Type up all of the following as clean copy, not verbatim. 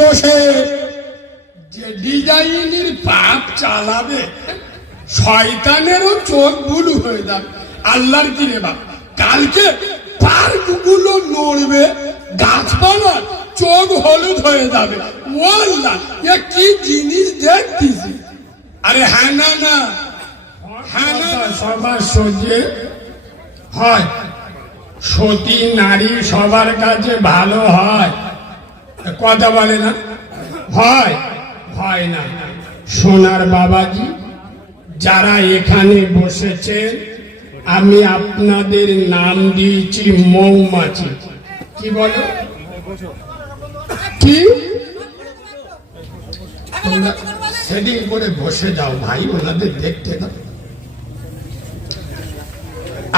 বসে যে ডিজাইনের পাপ চালাবে শয়তানেরও চোখ বুলু হয়ে যাবে। আল্লাহর কি রে বাপ, কালকে পার্ক গুলো নড়বে, গাছপালা চোখ হলুদ হয়ে যাবে। ও আল্লাহ, এ কি জিনিস দেখতেছি। আরে হ্যাঁ না না, হ্যাঁ না, সবার সহ্যে হয়, সতী নারী সবার কাছে ভালো হয়, কথা বলে না, হয় হয় না। সোনার বাবাজি, যারা এখানে বসেছেন, আমি আপনাদের নাম দিয়েছি মৌমাছি। কি বলো? কি সেদিন করে বসে যাও ভাই, ওনাদের দেখতে দাও।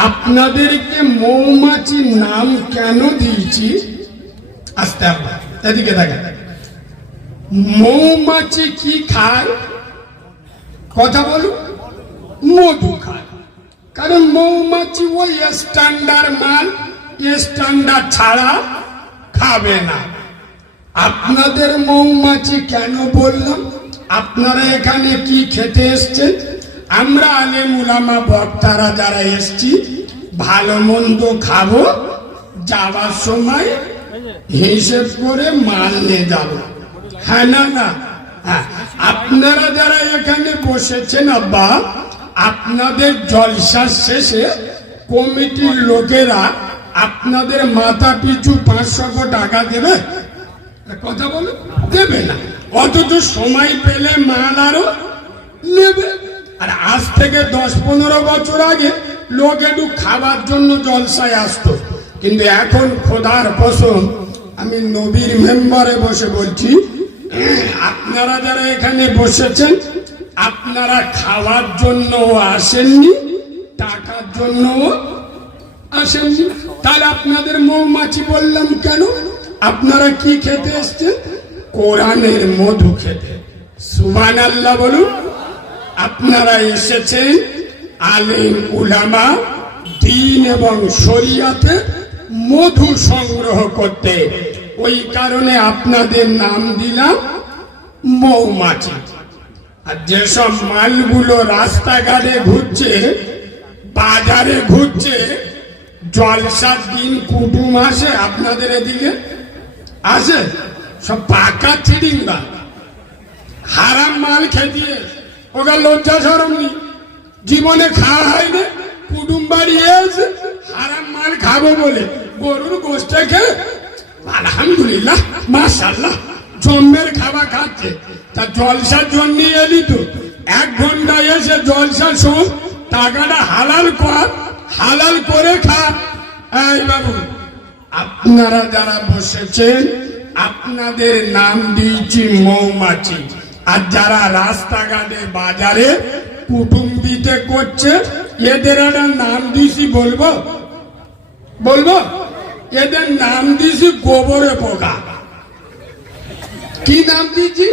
আপনাদেরকে মৌমাছির নাম কেন দিয়েছি? আস্তে আপনার এদিকে দেখেন, মৌমাছি কি খায়? কথা বলুন। মধু খায়। কারণ মৌমাছি ওই স্ট্যান্ডার্ড মাল, স্ট্যান্ডার্ড ছাড়া খাবে না। আপনাদের মৌমাছি কেন বললাম? আপনারা এখানে কি খেতে এসছেন? আমরা আলেম উলামা বক্তারা যারা এসছি, ভালো মন্দ খাবো, যাওয়ার সময় হিসেব করে মাল নিয়ে যাবো। হ্যাঁ না না, হ্যাঁ। আপনারা যারা এখানে বসেছেন আব্বা, আপনাদের জলসার শেষে কমিটির লোকেরা আপনাদের মাথা পিছু 500 টাকা দেবে। কথা বলে দেবে না, অথচ সময় পেলে মাল আরো নেবে। আর আজ থেকে 10-15 বছর আগে লোক একটু খাবার জন্য জলসায় আসতো, কিন্তু এখন খোদার কসম, আমি নবীর মেম্বারে বসে বলছি, আপনারা যারা এখানে বসেছেন, আপনারা খাওয়ার জন্য আসেননি, টাকার জন্য আসেননি। তাহলে আপনাদের মৌমাছি বললাম কেন? আপনারা কি খেতে এসছেন? কোরআনের মধু খেতে। সুবহানাল্লাহ বলুন। আপনারা এসেছেন আলেম উলামা, দ্বীন এবং শরিয়াতে মধু সংগ্রহ করতে। ওই কারণে আপনাদের নাম দিলাম মৌমাছি। আর যেসব মালগুলো রাস্তাঘাটে ঘুরছে, বাজারে ঘুরছে, জলসার দিন কুটুম আসে, আপনাদের এদিকে আসে, সব পাকা চিড়িংবা হারাম মাল খেতিয়ে, ওরা লজ্জা শরম নেই, জীবনে খাওয়া হয়নি, কুটুম বাড়ি এসে হারাম মাল খাবো বলে গরুর গোষ্ঠ খেয়ে আলহামদুলিল্লাহ মাশাআল্লাহ জম্মের খাবার খাচ্ছে। তা জলসার জন্য এলি তো 1 ঘন্টা এসে জলসা শোন, টাকাটা হালাল কর, হালাল করে খা। এই বাবু, আপনারা যারা বসেছেন, আপনাদের নাম দিয়েছি মৌমাছি। আর যারা রাস্তাঘাটে বাজারে কুটুম্বিতে করছে, এদের একটা নাম দিয়েছি, বলবো বলবো এদের নাম দিয়েছি গোবরে পোকা। কি নাম দিয়েছি?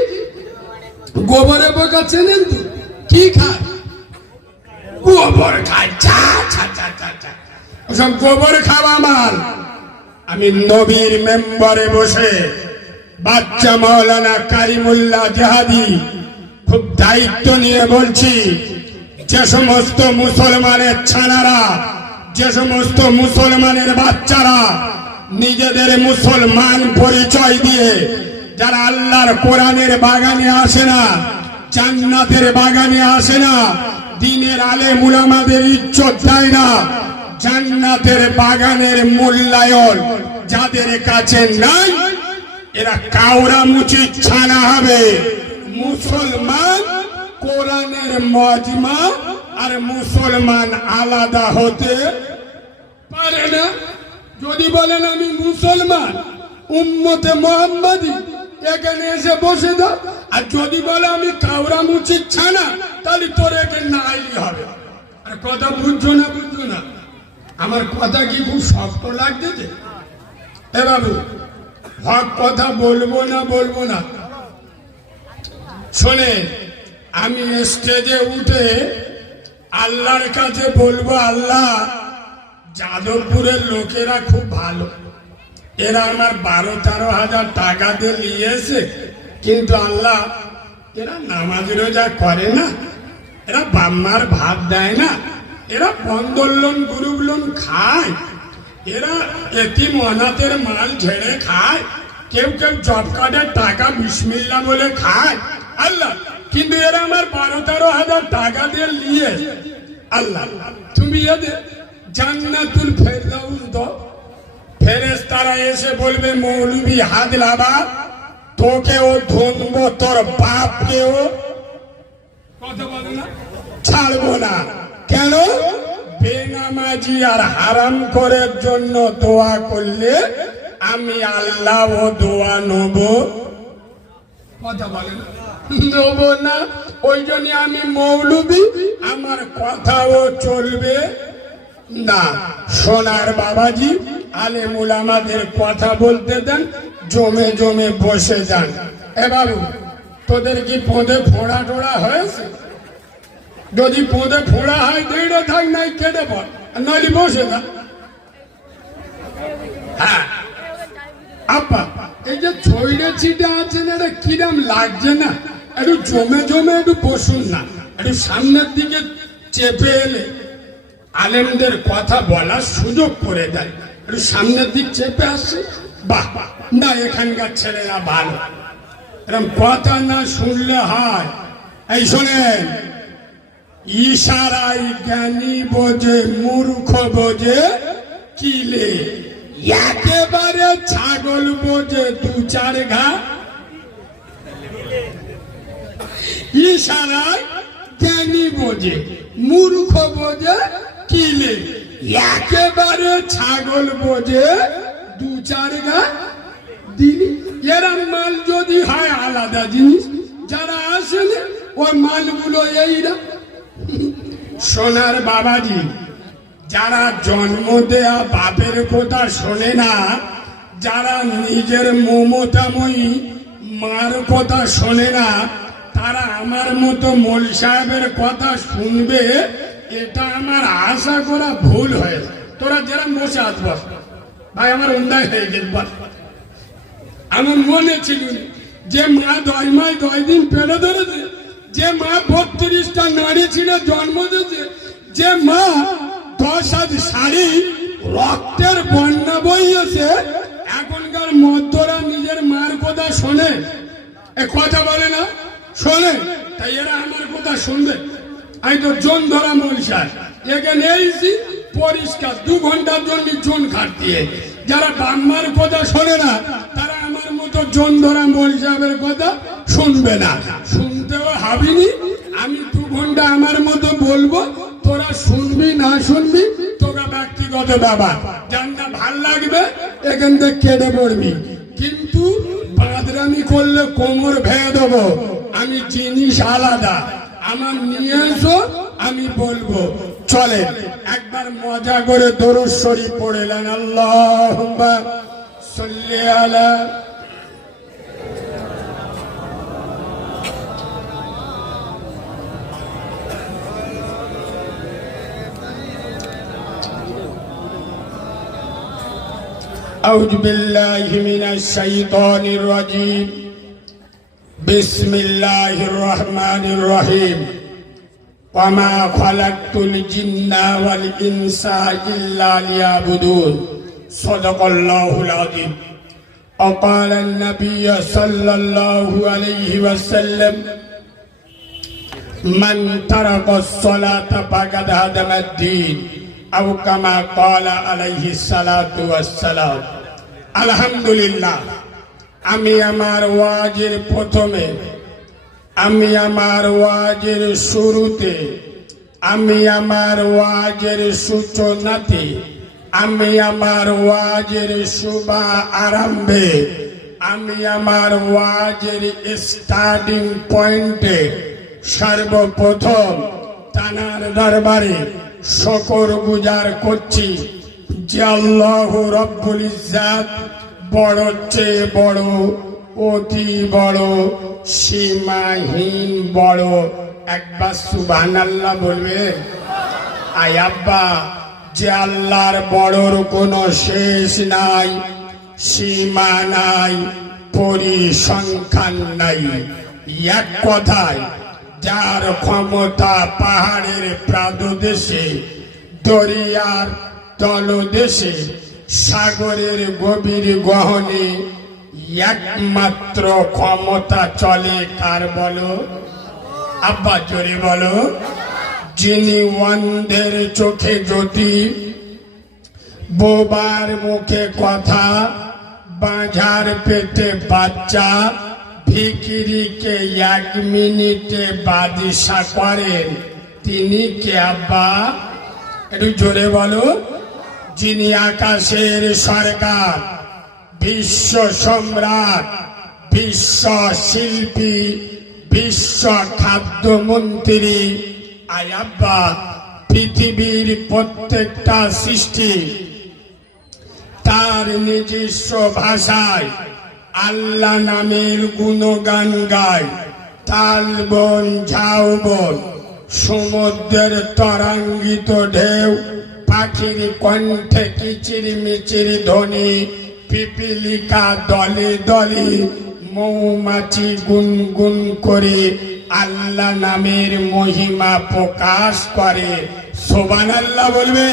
গোবরে পোকা। চেনেন তো? কি খায়? গোবর খায়। ওসব গোবর খাওয়া মাল। আমি নবীর মেম্বারে বসে বাচ্চা মাওলানা কারিমুল্লাহ জাহাদি খুব দায়িত্ব নিয়ে বলছি, যে সমস্ত মুসলমানের ছানারা, যে সমস্ত মুসলমানের বাচ্চারা নিজেদের মুসলমান পরিচয় দিয়ে যারা আল্লাহর কোরআনের বাগানে আসে না, জান্নাতের বাগানে আসে না, দ্বীনের আলেম উলামাদের ইজ্জত দেয় না, জান্নাতের বাগানের মূল্যায়ন যাদের কাছে নাই, এরা কাউরা মুচি ছানা হবে। মুসলমান কোরআনের মজমা আর মুসলমান আলাদা হতে পারে না। যদি বলেন আমি মুসলমান, উম্মতে মুহাম্মাদি, এখানে এসে বসে দাও। আর যদি বলে আমি কাউরা মুচি ছানা, তাহলে তোর এখানে না আইলি হবে। আর কথা বুঝছো না? বুঝছো না? আমার কথা কি খুব শক্ত লাগতেছে? এ বাবু, হক কথা বলবো না বলবো না? শোনে, আমি স্টেজে উঠে আল্লাহর কাছে বলবো, আল্লাহ, যাদবপুরের লোকেরা খুব ভালো, এরা আমার 12-13 হাজার টাকা দিয়ে নিয়েছে, কিন্তু আল্লাহ এরা নামাজ রোজা করে না, এরা বাম্মার ভাত দেয় না, এরা বন্ধন লোন গ্রুপ লোন খায়, এরা এতিম অনাথের মাল ঝেড়ে খায়, কেউ কেউ জব কার্ডের টাকা বিসমিল্লাহ বলে খায় আল্লাহ, কিন্তু এরা আমার 12-13 হাজার টাকা দিয়ে নিয়ে আল্লাহ তুমি এদের জান্নাতুল ফেরদাউস দাও। ফেরেশতারা এসে বলবে মৌলভী হাদলাবা তোকেও ধনব, তোর বাপকেও কথা বলে না ছাড়বো না। কেন? বেনামাজি আর হারাম করার জন্য দোয়া করলে আমি আল্লাহ ও দোয়া নেব, কথা বলে না নেব না। ওই জন্য আমি মৌলভী, আমার কথাও চলবে না। সোনার বাবাজি আলেমুল আমাদের কথা বলতে দেন, জমে জমে বসে যান। এ বাবু তোদের কি পদে ফোড়া টোড়া হয়েছে? যদি পদে ফোড়া হয় দেড়ে থাক, নাই কেটে পড়, নইলে বসে যা। হ্যাঁ আপা এই যে ছইড়ে ছিটে আছেন এটা কিরাম লাগছে না? একটু জমে জমে একটু বসুন না, একটু সামনের দিকে চেপে এলে আলেমদের কথা বলার সুযোগ করে দেয়, একটু সামনের দিক চেপে আসছে। বাহ না, এখানকার ছেলেরা ভালো, এরকম কথা না শুনলে হয়। এই শোনেন, ইশারায় জ্ঞানী বোঝে মূর্খ বোঝে কিলে, একেবারে ছাগল বোঝে 2-4 ঘা। ইশারায় জ্ঞানী বোঝে মূর্খ বোঝে কিলে, একেবারে ছাগল বোঝে 2-4 ঘা দিলি। এরা মাল যদি হয় আলাদা জিনিস, যারা আসেনি ওই মালগুলো এইরা। সোনার বাবাজি যারা জন্ম দেয়া বাপের কথা শোনে না, যারা নিজের মমতাময়ী মার কথা শোনে না, তারা আমার মতো মোল সাহেবের কথা শুনবে, এটা আমার আশা করা ভুল হয়েছে। তোরা যারা বসে আসবো ভাই, আমার অন্যায় হয়ে গেছে। আমার মনে ছিল যে মা 10 মাস 10 দিন পেটে ধরেছে, যে মা 32টা নারী ছিল জন্ম দিয়েছে, যে মা 10 হাত শাড়ি রক্তের বন্যা বইয়েছে, এখনকার মধ্যরা নিজের মার কথা শোনে? এ কথা বলে না, শোনে। তাই এরা আমার কথা শুনবে? আমি তো জন ধরা মনসার এখানে এসেছি পরিষ্কার 2 ঘন্টার জন্য জন খাটিয়ে। যারা বাম্মার কথা শোনে না, তারা আমার মতো জন ধরা মনসাবের কথা শুনবে না, শুনতেও হাবিনি। আমি 2 ঘন্টা আমার মতো বলবো, তোরা শুনবি না শুনবি তোরা ব্যক্তিগত ব্যাপার। জানটা ভাল লাগবে এখান থেকে কেটে পড়বি, কিন্তু বাদরামি করলে কোমর ভেঙে দেবো। আমি জিনিস আলাদা, আমার নিয়ে এসো, আমি বলবো। চলে একবার মজা করে দরুদ শরীফ পড়লেন, আল্লাহুম্মা সাল্লি আলা। আউযু বিল্লাহি মিনাশ শাইতানির রাজীম। বিসমিল্লাহির রহমানির রহিম। ওয়া মা খালাকতুল জিন্না ওয়াল ইনসা ইল্লা লিয়াবুদুন। সাদাকাল্লাহুল আযীম। ওয়া ক্বালা আন-নাবিয়্যু সাল্লাল্লাহু আলাইহি ওয়াসাল্লাম মান তারাকাস সালাতা ফাকাদ হাদামাদ-দ্বীন। আও কামা ক্বালা আলাইহিস সালাতু ওয়াস সালাম। আলহামদুলিল্লাহ, আমি আমার ওয়াজের প্রথমে, আমি আমার ওয়াজের শুরুতে, আমি আমার ওয়াজের সূচনাতে, আমি আমার ওয়াজের শুভ আরম্ভে, আমি আমার ওয়াজের স্টার্টিং পয়েন্টে সর্বপ্রথম তানার দরবারে শুকর গুজার করছি যে আল্লাহ রব্বুল ইজ্জাত বড় চেয়ে বড়, অতি বড়, সীমাহীন বড়। একবার সুবহানাল্লাহ বলবে? আয় আব্বা, যে আল্লাহর বড়র কোনো শেষ নাই, সীমা নাই, পরিসংখ্যান নাই। এক কথায় যার ক্ষমতা পাহাড়ের প্রাদদেশে, দরিয়ার তলদেশে, সাগরের গভীর গহনে একমাত্র ক্ষমতা চলে কার বলো? আব্বা জোরে বলো। যিনি অন্ধের চোখে জ্যোতি, বোবার মুখে কথা, বাঁঝার পেটে বাচ্চা, ভিখিরিকে 1 মিনিটে বাদশা করেন, তিনি কে আব্বা? একটু জোরে বলো। যিনি আকাশের সরকার, বিশ্ব সম্রাট, বিশ্ব শিল্পী, বিশ্ব খাদ্যমন্ত্রী, আর আব্বা পৃথিবীর প্রত্যেকটা সৃষ্টি তার নিজস্ব ভাষায় আল্লাহ নামের গুণগান গায়। তাল বন, ঝাউ বন, সমুদ্রের তরাঙ্গিত ঢেউ, পাখির কণ্ঠে কিচির মিচির ধ্বনি, পিপিলিকা দলে দলে, মৌমাছি গুনগুন করে আল্লাহ নামের মহিমা প্রকাশ করে। সুবহানাল্লাহ বলবে।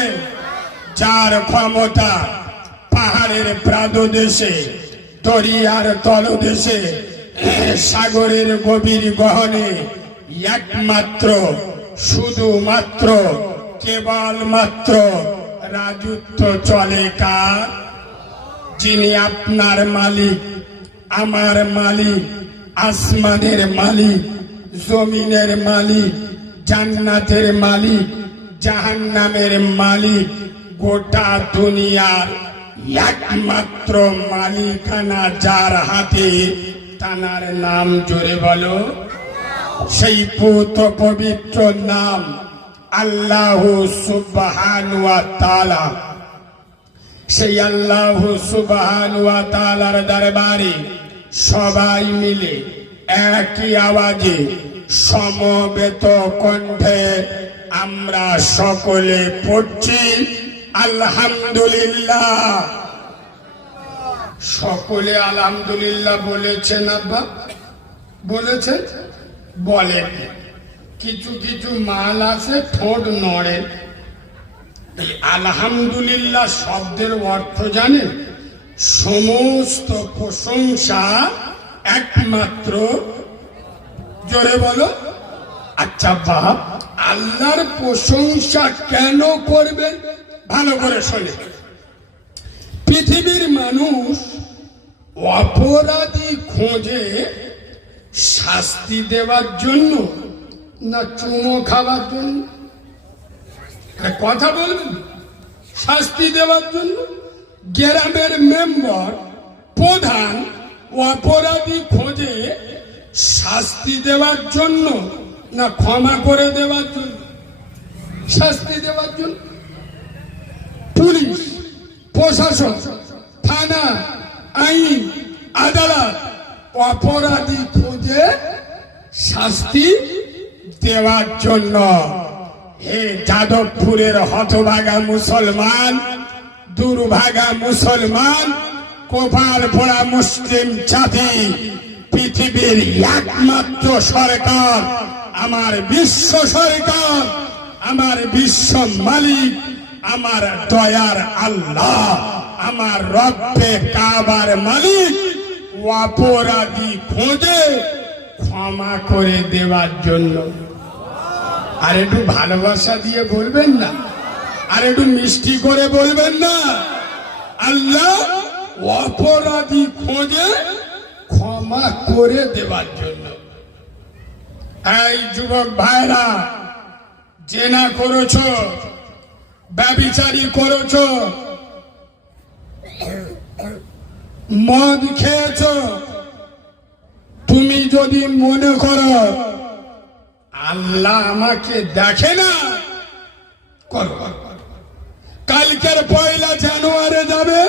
যার ক্ষমতা পাহাড়ের প্রাদদেশে, দরিয়ার তলদেশে, সাগরের গভীর গহনে একমাত্র, শুধুমাত্র, কেবলমাত্র রাজত্ব চলে কার? যিনি আপনার মালিক, আমার মালিক, আসমানের মালিক, জমিনের মালিক, জান্নাতের মালিক, জাহান্নামের মালিক, গোটা দুনিয়ার একমাত্র মালিকানা যার হাতে, তার নাম জোরে বলো। সেই পুত পবিত্র নাম আল্লাহু সুবহানাহু ওয়া তাআলা। সেই আল্লাহু সুবহানাহু ওয়া তাআলার দরবারে সবাই মিলে একই আওয়াজে সমবেত কণ্ঠে আমরা সকলে পড়ছি আলহামদুলিল্লাহ। সকলে আলহামদুলিল্লাহ বলেছেন আব্বা? বলেছে? বলেন। কিছু কিছু মাল আছে ঠোঁট নড়ে। আলহামদুলিল্লাহ শব্দের অর্থ জানেন? সমস্ত প্রশংসা একমাত্র, জোরে বলো। আচ্ছা বাপ, আল্লাহর প্রশংসা কেন করবেন? ভালো করে শোনে। পৃথিবীর মানুষ অপরাধী খোঁজে শাস্তি দেওয়ার জন্য না চুমো খাওয়ার জন্য? কথা বলবেন। শাস্তি দেওয়ার জন্য। গ্রামের মেম্বার, প্রধান অপরাধী খোঁজে শাস্তি দেওয়ার জন্য না ক্ষমা করে দেওয়ার জন্য? শাস্তি দেওয়ার জন্য। পুলিশ, প্রশাসন, থানা, আইন, আদালত অপরাধী খোঁজে শাস্তি দেওয়ার জন্য। হে যাদবপুরের হতভাগা মুসলমান, দুর্ভাগা মুসলমান, কপাল পোড়া মুসলিম জাতি, পৃথিবীর একমাত্র সরকার আমার বিশ্ব সরকার, আমার বিশ্ব মালিক, আমার দয়ার আল্লাহ, আমার রব্বে কাবার মালিক অপরাধী খোঁজে ক্ষমা করে দেওয়ার জন্য। আর একটু ভালোবাসা দিয়ে বলবেন না? আর একটু মিষ্টি করে বলবেন না? আল্লাহ অপরাধী খোঁজে ক্ষমা করে দেওয়ার জন্য। এই যুবক ভাইরা, জেনা করেছো, ব্যভিচারী করেছো, মদ খেয়েছো, তুমি যদি মনে করো আল্লাহ আমাকে দেখে না, করো। কালকের 1 জানুয়ারি যাবে,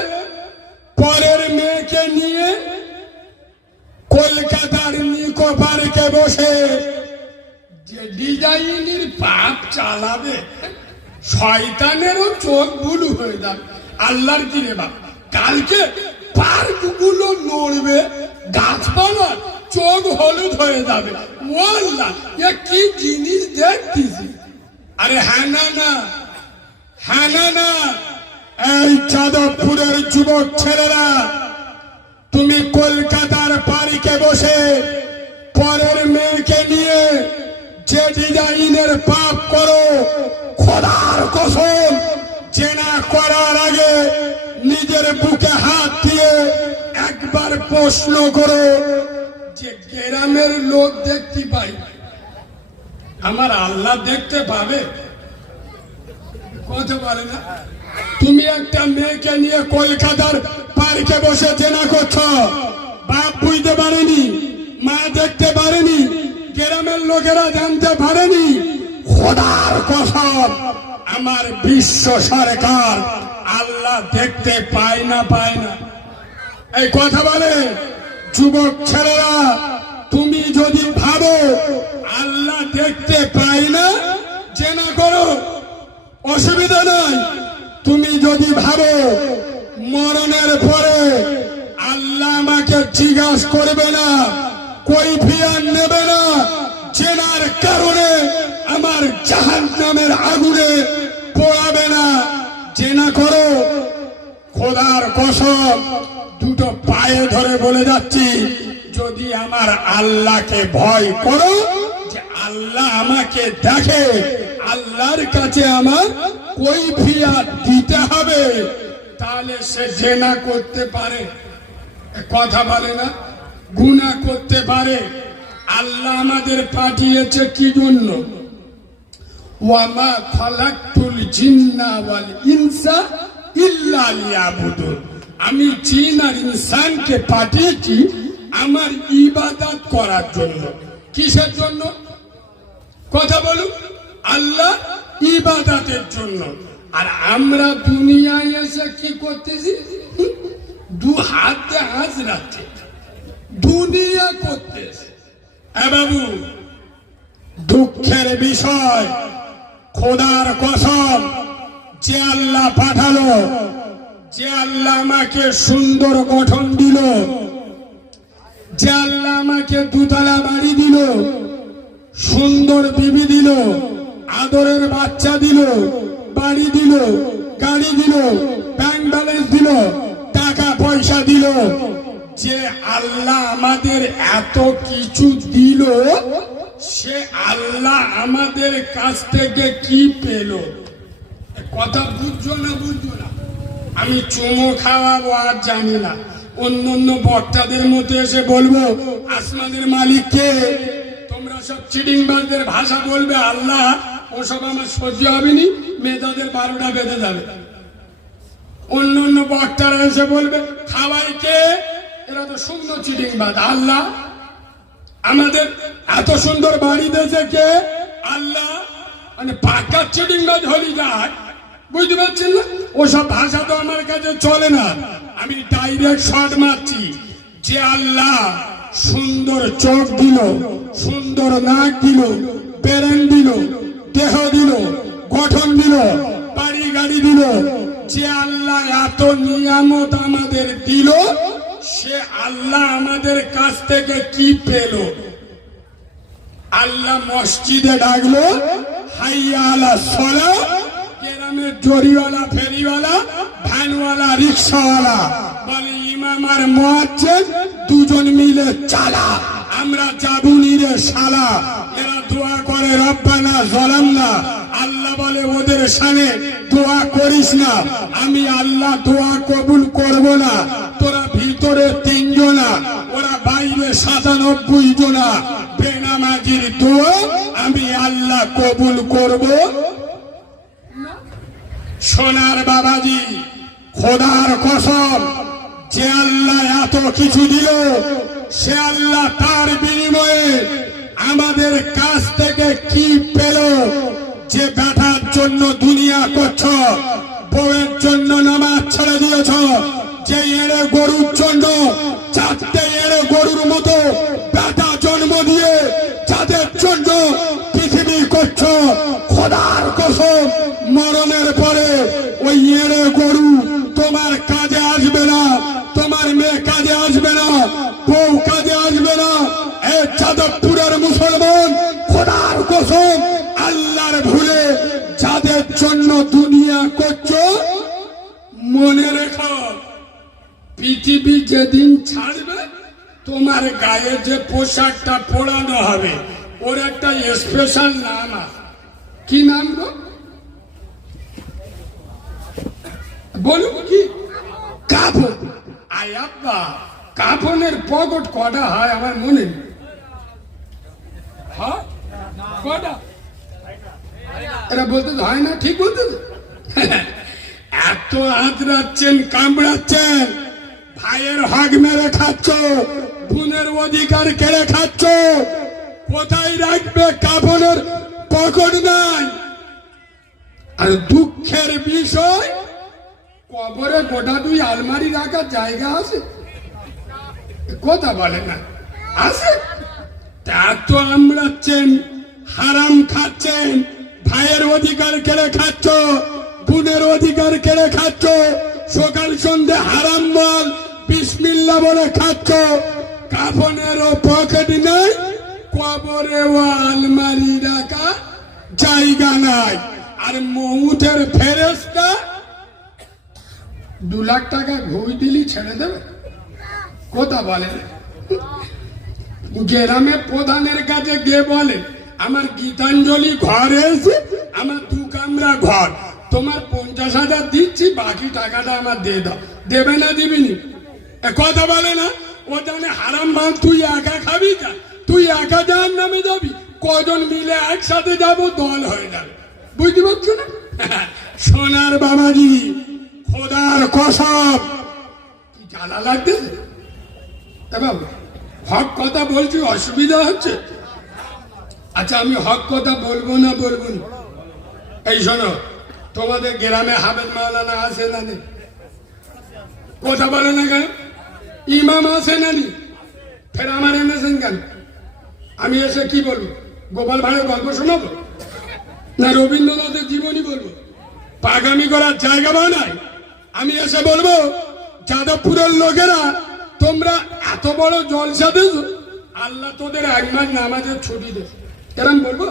পরের মেয়েকে নিয়ে কলকাতার নিকো পার্কে বসে যে ডিজাইনের পাপ চালাবে, শয়তানেরও চোখ বুলু হয়ে যাবে। আল্লাহর কি রে বাপ, কালকে পার্কগুলো নড়বে, গাছপালা চোখ হলুদ হয়ে যাবে। মোল্লা এ কি জিনিস দেখতেছি? আরে হ্যাঁ না না, হ্যাঁ না না, এই যাদবপুরের যুবক ছেলেরা, তুমি কলকাতার পার্কে বসে পরের মেয়েকে নিয়ে যে ডিজাইনের পাপ করো, খোদার কসম জেনা করার আগে নিজের বুকে হাত দিয়ে একবার প্রশ্ন করো যে গ্রামের লোক দেখতে পাই, আমার আল্লাহ দেখতে পাবে? কথা বলে না। তুমি একটা মেয়েকে নিয়ে কলকাতার পার্কে বসে জেনা করছো, বাপ বুঝতে পারেনি, মা দেখতে পারেনি, গ্রামের লোকেরা জানতে পারেনি, খোদার কসম আমার বিশ্ব সরকার আল্লাহ দেখতে পায় না, পায় না। এই কথা বলে যুবক ছেলেরা, তুমি যদি ভাবো আল্লাহ দেখতে পায় না, জেনা করো, অসুবিধা নাই। তুমি যদি ভাবো মরণের পরে আল্লাহ আমাকে জিজ্ঞাসা করবে না, কৈফিয়ত নেবে না, জেনার কারণে আমার জাহান্নামের আগুনে পোড়াবে না, জেনা করো। খোদার কসম দুটো পায়ে ধরে বলে যাচ্ছি, যদি আমার আল্লাহকে ভয় করো, যে আল্লাহ আমাকে দেখে, আল্লাহর কাছে আমার কৈফিয়ত দিতে হবে, তাহলে সে জেনা করতে পারে, কথা বলে না, গুনাহ করতে পারে। আল্লাহ আমাদের পাঠিয়েছে কি জন্য? ওয়ামা খালাকতুল জিন্না ওয়াল ইনসা ইল্লা লিয়াবুদুন। আমি জিন আর ইনসানকে পাঠিয়েছি আমার ইবাদত করার জন্য। কিসের জন্য? কথা বলুন। আল্লাহ ইবাদতের জন্য। আর আমরা দুনিয়ায় এসে কি করতেছি? দু হাতে হাজরাতে দুনিয়া করতেছি। বাবু, দুঃখের বিষয়, খোদার কসম, যে আল্লাহ পাঠালো, যে আল্লাহ আমাকে সুন্দর গঠন দিল, যে আল্লাহ আমাকে দুতলা বাড়ি দিল, সুন্দর বিবি দিল, আদরের বাচ্চা দিল, বাড়ি দিল, গাড়ি দিল, ব্যাংক ব্যালেন্স দিল, টাকা পয়সা দিল, যে আল্লাহ আমাদের এত কিছু দিল, সে আল্লাহ আমাদের কাছ থেকে কি পেল? কথা বুঝছো না? বুঝছো না? আমি চুমো খাওয়াবো আর জানি না, অন্য অন্য বক্তাদের মধ্যে এসে বলবো আসমানের মালিক কে? তোমরা সব চিটিংবাজদের ভাষা বলবে আল্লাহ, ওসব আমার সহ্য হবেনি, মেয়েদের 12টা বেঁধে যাবে। অন্য অন্য বক্তারা এসে বলবে খাওয়াই কে? এরা তো শুকনো চিটিংবাজ। আল্লাহ আমাদের এত সুন্দর বাড়ি দিয়েছে কে? আল্লাহ। মানে পাকা চিটিংবাজ হলি যায়, বুঝতে পারছেন না? ওসব ভাষা তো আমার কাছে চলে না, আমি ডাইরেক্ট শর্ট মারছি। যে আল্লাহ সুন্দর চোখ দিল, সুন্দর নাক দিল, ব্রেন দিল, দেহ দিল, গঠন দিল, বাড়ি গাড়ি দিল, যে আল্লাহ এত নিয়ামত আমাদের দিল, সে আল্লাহ আমাদের কাছ থেকে কি পেল? আল্লাহ মসজিদে ডাকলো হাইয়া আলা সালাহ, গ্রামের জরিওয়ালা, ফেরিওয়ালা, ভ্যানওয়ালা, রিক্সাওয়ালা বলে ইমাম আর মুয়াজ্জিন দুজন মিলে চালা, আমরা যাবুনি রে শালা। এরা দোয়া করে রব্বানা যালামনা, আল্লাহ বলে ওদের সামনে দোয়া করিস না, আমি আল্লাহ দোয়া কবুল করব না। তোরা ভিতরে 3 জনা, ওরা বাইরে 97 জনা, বেনামাজির দোয়া আমি আল্লাহ কবুল করব। সোনার বাবাজি, খোদার কসম, যে আল্লাহ এত কিছু দিল, সে আল্লাহ তার বিনিময়ে আমাদের কাছ থেকে কি পেল? যে বেটার জন্য দুনিয়া করছ, বউয়ের জন্য নামাজ ছেড়ে দিয়েছ, যে এড়ে গরুর জন্য 4টে এড়ে গরুর মতো বেটা জন্ম দিয়ে যাদের জন্য পৃথিবী করছ, খোদার কসম মরণের পরে ওই এড়ে গরু তোমার কাজে আসবে না, তোমার জন্য দুনিয়া করছো মনে রেখো, পৃথিবী যেদিন ছাড়বে তোমার গায়ে যে পোশাকটা পরানো হবে ওর একটা স্পেশাল নাম আছে। কি নাম গো? বলুন কি? কাফন। আয়াব্বা, কাফনের পকেট কটা হয় আমার মনে নেই। হ্যাঁ কটা? এরা বলতে তো হয় না, ঠিক বলতে তো। এত আঁচড়াচ্ছেন, কামড়াচ্ছেন, ভাইয়ের হক মেরে খাচ্ছ, বোনের অধিকার কেড়ে খাচ্ছ, কোথায় রাখবে? কাফনের পকেট নাই। আর দুঃখের বিষয়, কবরে গোটা দুই আলমারি রাখার জায়গা আছে? কথা বলে না, আছে? এত আমড়াচ্ছেন, হারাম খাচ্ছেন, ভাইয়ের অধিকার কেড়ে খাচ্ছ, বোনের অধিকার কেড়ে খাচ্ছ, সকাল সন্ধ্যে হারাম মাল বিসমিল্লাহ বলে খাচ্ছ, কাফনেরও পকেট নাই, কবরেও আলমারি রাখা জায়গা নাই। আর মউতের ফেরেশতা 2 লাখ টাকা ঘুষ দিলি ছেড়ে দেবে? কথা বলে। গ্রামে প্রধানের কাছে গিয়ে বলে, আমার গীতাঞ্জলি ঘরে এসে আমার 2 কামরা ঘর, তোমার 50,000 দিচ্ছি, বাকি টাকাটা আমার দিয়ে দাও। দেবে না দিবিনি? কথা বলে না। ও জানে হারাম মাল তুই একা খাবি না, তুই একা জাহান্নামে যাবি, কজন মিলে একসাথে যাব, দল হয়ে যাবে। বুঝতে পারছো না? সোনার বাবাজি, খোদার কসম, কি জ্বালা লাগতেছে। বাবু হক কথা বলছি, অসুবিধা হচ্ছে? আচ্ছা আমি হক কথা বলবো না বলবো না? এই শোনো, তোমাদের গ্রামে হাফেজ মাওলানা আছে না নেই? কথা বলে না কেন? ইমাম আছে না নেই? ফের আমার এনেছেন কেন? আমি এসে কি বলবো? গোপাল ভাঁড়ের গল্প শোনাবো না রবীন্দ্রনাথের জীবনী বলবো? পাগামি করার জায়গা বানাই। আমি এসে বলবো যাদবপুরের লোকেরা তোমরা এত বড় জলসা দিস, আল্লাহ তোদের 1 মাস নামাজের ছুটি দে, এরকম বলবো?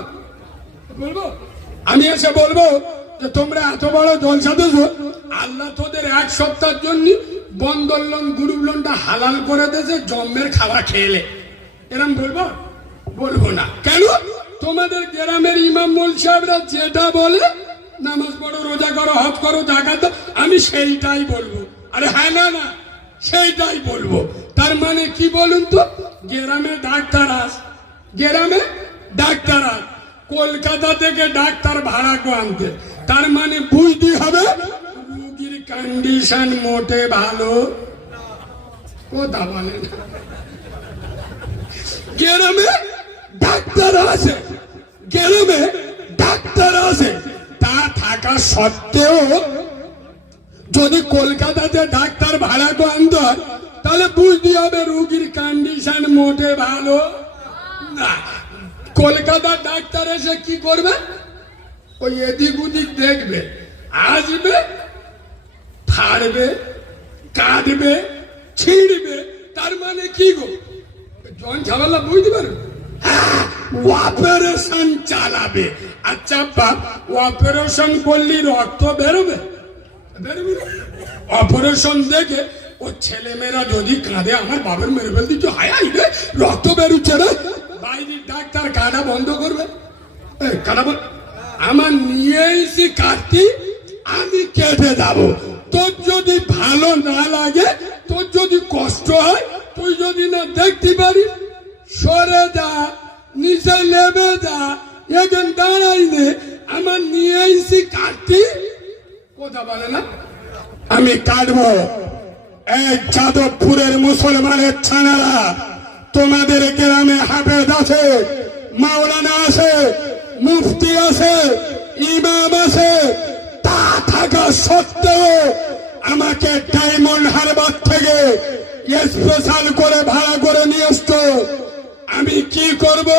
বলবো? আমি এসে বলবো যে তোমরা এত বড় জলসা দিস, আল্লাহ তোদের 1 সপ্তাহের জন্য বন্দর লোন গ্রুপ লোনটা হালাল করে দিয়েছে জম্মের খাওয়া খেলে, এরকম বলবো? বলবো না। কেন? তোমাদের গ্রামের ইমাম মোল সাহেবরা যেটা বলে, নামাজ পড়ো, রোজা করো, হজ করো, জাকাত দাও, আমি সেইটাই বলবো। আরে হ্যাঁ, না না, সেইটাই বলবো। তার মানে কি বলুন তো? গ্রামে ডাক্তার আস, গ্রামে ডাক্তার আস, কলকাতা থেকে ডাক্তার ভাড়া করে আনতে, তার মানে বুঝতে হবে রোগীর কন্ডিশন মোটে ভালো। কথা বলে না। গ্রামে ডাক্তার আছে, গ্রামে ডাক্তার আছে, তা থাকা সত্ত্বেও যদি কলকাতাতে ডাক্তার ভাড়া করে আনতে হয়, তাহলে বুঝতে হবে রোগীর কন্ডিশন মোটে ভালো না। কলকাতার ডাক্তার এসে কি করবে? ওই এদিক ওদিক দেখবে, আসবে, ফাড়বে, কাটবে, ছিঁড়বে, তার মানে কি গো? জন ঝামেলা বুঝতে পারবে? অপারেশন চালাবে। আচ্ছা বাপ, অপারেশন করলে রক্ত বেরোবে? বেরোবে না। অপারেশন দেখে ও ছেলে মেয়েরা যদি কাঁদে, আমার বাবার মেরে ফেল দিচ্ছে, হায় আইবে রক্ত বেরোচ্ছে রে, বাইরের ডাক্তার কাটা বন্ধ করবে? কাটা বল, আমার নিয়ে এসে কাটতি, আমি কেটে যাবো। তোর যদি ভালো না লাগে, তোর যদি কষ্ট হয়, তুই যদি না দেখতে পারিস, সরে যা, নিচে নেমে যা, এখন দাঁড়াই নে, আমার নিয়ে এসে কাটতি। কথা বলে না? আমি কাটবো। এই যাদবপুরের মুসলমানের ছানারা, তোমাদের গ্রামে হাফেজ আছে, মাওলানা আছে, মুফতি আছে, ইমাম আছে, তা থাকা সত্ত্বেও আমাকে ডায়মন্ড হারবার থেকে স্পেশাল করে ভাড়া করে নিয়ে আসতো। আমি কি করব?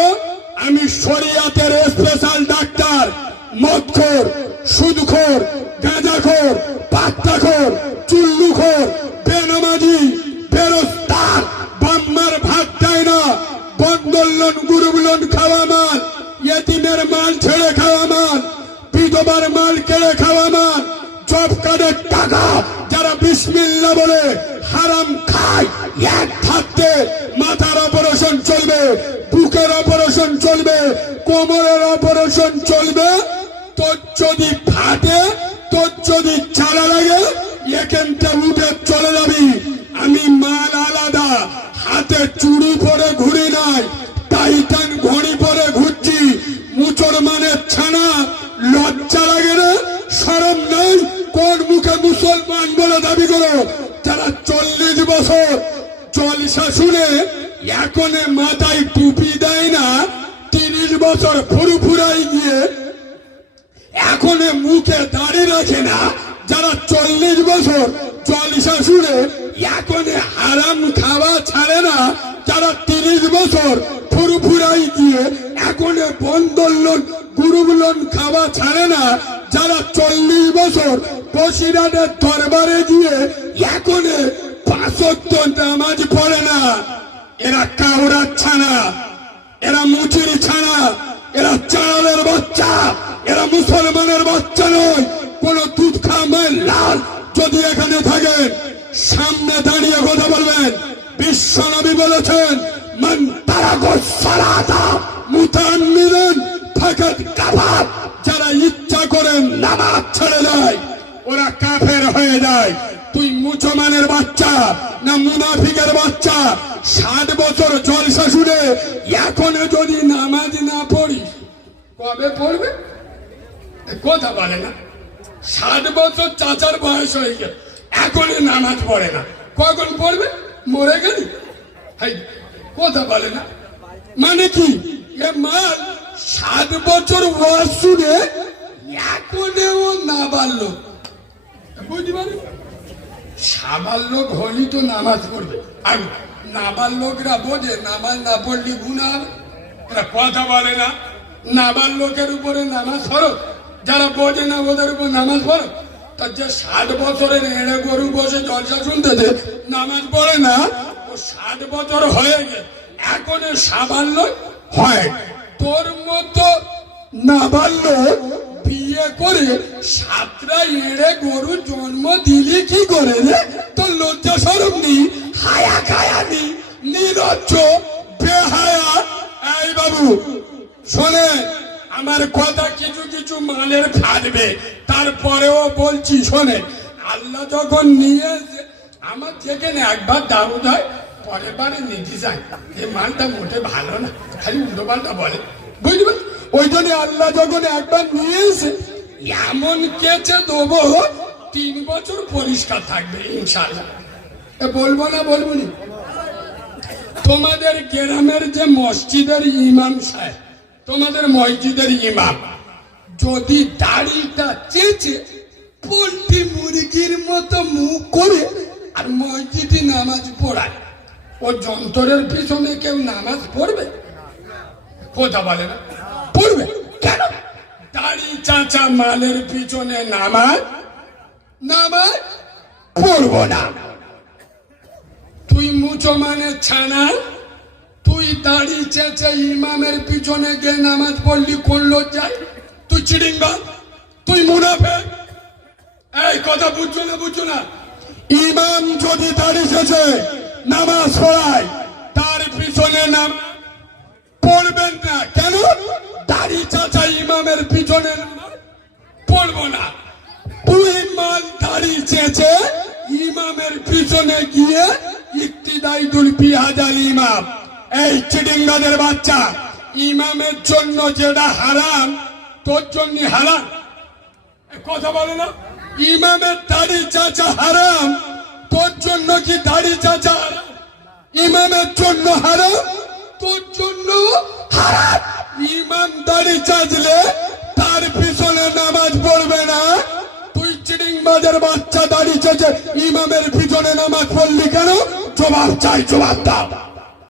আমি শরিয়াতের স্পেশাল ডাক্তার, মদখোর, সুদখোর, গাঁজাখোর, পাত্তাখোর, চুল্লুখোর, বেনামাজি, বেরোজগার, বাম্মার ভাত দেয় না, বন্দর লোন গ্রুপ লোন খাওয়া মাল, ইয়েতিমের মাল ছেড়ে খাওয়া মাল, বিধবার মাল কেড়ে খাওয়া মান, জব কার্ডের টাকা যারা বিসমিল্লাহ বলে হারাম খায়, এক থাকতে মাথার অপারেশন চলবে, বুকের অপারেশন চলবে, কোমরের অপারেশন চলবে। তোর যদি ফাটে, তোর যদি চালা লাগে, এখানটা উঠে চলে যাবি। আমি মাল আলাদা, হাতে চুড়ি পরে ঘুরি নাই, টাইটান ঘড়ি পরে ঘুরছি। মুসলমানের ছানা, লজ্জা লাগে না? শরম নেই? কোন মুখে মুসলমান বলে দাবি করো? যারা 40 বছর জলসা শুনে এখন মাথায় টুপি দেয় না, 30 বছর ফুরফুরাই গিয়ে এখন মুখে দাড়ি রাখে না, যারা 40 বছর জলসা শুনে এখন হারাম খাওয়া ছাড়ে না, যারা 30 বছর ফুরফুরাই গিয়ে এখন বন্দোলন গুরুগুলন খাওয়া ছাড়ে না, যারা 40 বছর বসিরাটের দরবারে গিয়ে এখন 5 ওয়াক্ত নামাজ পড়ে না, এরা কাউরার ছানা, এরা মুচির ছানা, এরা চালের বাচ্চা, এরা মুসলমানের বাচ্চা নয়। কোন দুধ খামের লাল যদি এখানে থাকেন, সামনে দাঁড়িয়ে কথা বলবেন। বিশ্বনবী বলেছেন, মান তারাকা সালাতা মুতাআম্মিদান ফাকাদ কাফার। যারা ইচ্ছা করে নামাজ ছেড়ে দেয়, ওরা কাফের হয়ে যায়। তুই মুসলমানের বাচ্চা না মুনাফিকের বাচ্চা? 60 বছর জলসা শুনে এখন যদি নামাজ না পড়িস, কবে পড়বে? কথা বলে না। 60 বছর চাচার বয়স হয়ে গেল, এখনই নামাজ পড়ে না, কখন পড়বে? মরে গেলি? কথা বলে না। মানে কি? এ মাল 7 বছর বয়স শুনে এখনও না বাড়লো, বুঝতে পারি? সাবাল লোক হলি তো নামাজ পড়বে, আর নাবাল লোকরা বোঝে নামাজ না পড়লি গুনাহ হবে। এরা কথা বলে না। নাবাল লোকের উপরে নামাজ ফরজ, যারা বোঝে না ওদের উপর নামাজ ফরজ। তার যে 60 বছরের এড়ে গরু বসে জলসা শুনতেছে, নামাজ পড়ে না, ও 60 বছর হয়ে গেছে, এখন সাবাল লোক হয়। তোর মতো নাবাল লোক বিয়ে করে 7টা এড়ে গরু জন্ম দিলি কি করে রে? তোর লজ্জা শরম নেই? হায়া খায়া নি, নিরজ্জ বেহায়া। এই বাবু শোনে, আমার কথা কিছু কিছু মালের ফাটবে, তারপরেও বলছি শোনে। আল্লাহ যখন নিয়ে আমার যেখানে একবার দারুদ হয়, পরের বারে নিতে যায়, এই মালটা মোটে ভালো না, খালি উল্টো পাল্টা বলে, বুঝলি? ওই জন্য আল্লাহ যখন একবার নিয়ে এসে এমন কেচে দেবো, 3 বছর পরিষ্কার থাকবে ইনশাআল্লাহ। বলবো না? বলবো নি? তোমাদের গ্রামের যে মসজিদের ইমাম সাহেব, তোমাদের মসজিদের ইমাম যদি দাড়িটা চেঁচে পোল্ট্রি মুরগির মতো মুখ করে আর মসজিদে নামাজ পড়ায়, ও যন্ত্রের পিছনে কেউ নামাজ পড়বে? কথা বলে না? পড়বে কেন? দাড়ি চাচা মালের পিছনে নামাজ পড়বো না। তুই মুসলমানের ছানা, তুই দাড়ি চেঁচে ইমামের পিছনে গিয়ে নামাজ পড়লি কোন লজ্জায়? তুই চিড়িংবা, তুই মুনাফিক। এই কথা বুঝছো না? বুঝছো না? ইমাম যদি দাড়ি চেঁচে নামাজ পড়ায়, তার পিছনে নাম পড়বেন না। কেন? দাড়ি চাচা ইমামের পিছনে পড়বো না। তুই মাল দাড়ি চেঁচে ইমামের পিছনে গিয়ে ইক্তিদাইদুল বিহাদাল ইমাম। এই চিডিঙ্গাদের বাচ্চা, ইমামের জন্য যেটা হারাম তোর জন্য হারাম। কথা বলে না? ইমামের দাড়ি চাচা হারাম, তোর জন্য কি দাড়ি চাচা হারাম? ইমামের জন্য হারাম, তোর জন্য হারাম। ইমাম দাড়ি চাচলে তার পিছনে নামাজ পড়বে না। তুই চিডিংবাজের বাচ্চা দাড়ি চেঁচে ইমামের পিছনে নামাজ পড়লি কেন? জবাব চাই, জবাব দাও।